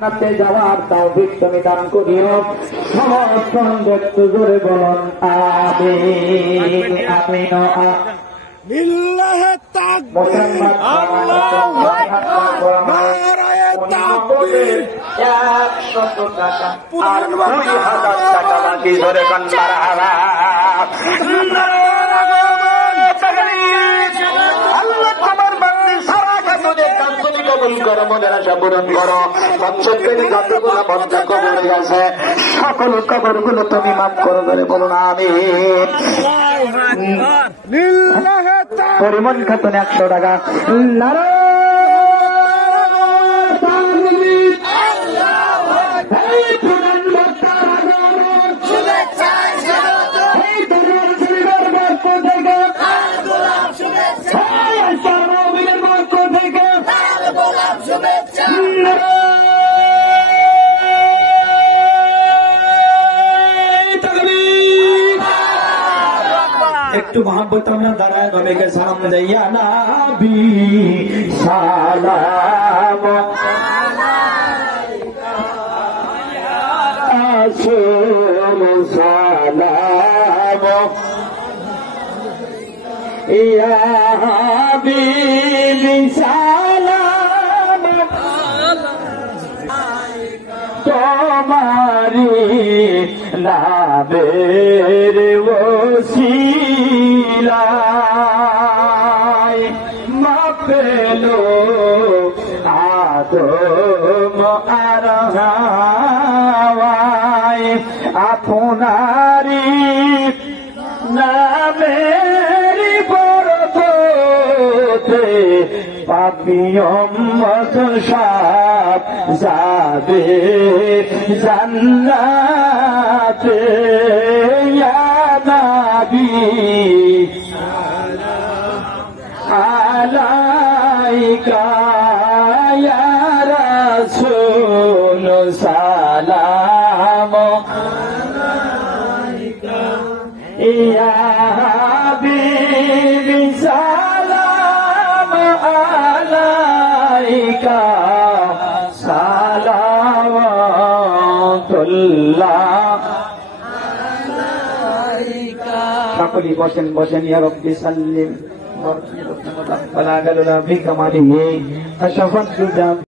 জান্নাতে যাওয়ার তৌফিক তুমি দান করিও। সমস্ত ব্যক্তি জোরে বলুন আমিন আমিন। লিল্লাহি তাকবীর, আল্লাহু আকবার, নারায়ে তাকবীর। 100 টাকা আর 2000 টাকা বাকি, জোরে কান মারহাবা। আল্লাহ তোমার বান্দি সারা কাজে কাজগুলি কবুল করো, মনের আশা পূরণ করো। পঞ্চকের যতগুলো বন্ধা কবর গেছে সকল কবরগুলো তুমি মাফ করো, বলে বলুন আমিন। পরিমল খাতুন 100 টাকা। একটু মহাব্বত আমরা দাঁড়ায় নবীকে সালাম দেই। ইয়া নবী সালাম রাসূল সালাম, ইয়া হাবিবি সালাম, তোমারি নামের ওসিলায় মাপেলো আদম আর হাওয়ায়, আপনারি নামের বরকতে পাপী উম্মত সব যাবে জান্নাতে। ইয়া নবী আলাইকা, ইয়া রাসূল সালাম আলাইকা, ইয়া হাবিবি সালাম আলাইকা, সালাওয়াতুল্লাহ আলাইকা। সকলেই বসেন বসেন। ইয়া রব্বি সাল্লিম ওয়া বালাগালুনা ফি কামালিহি আশরাফাত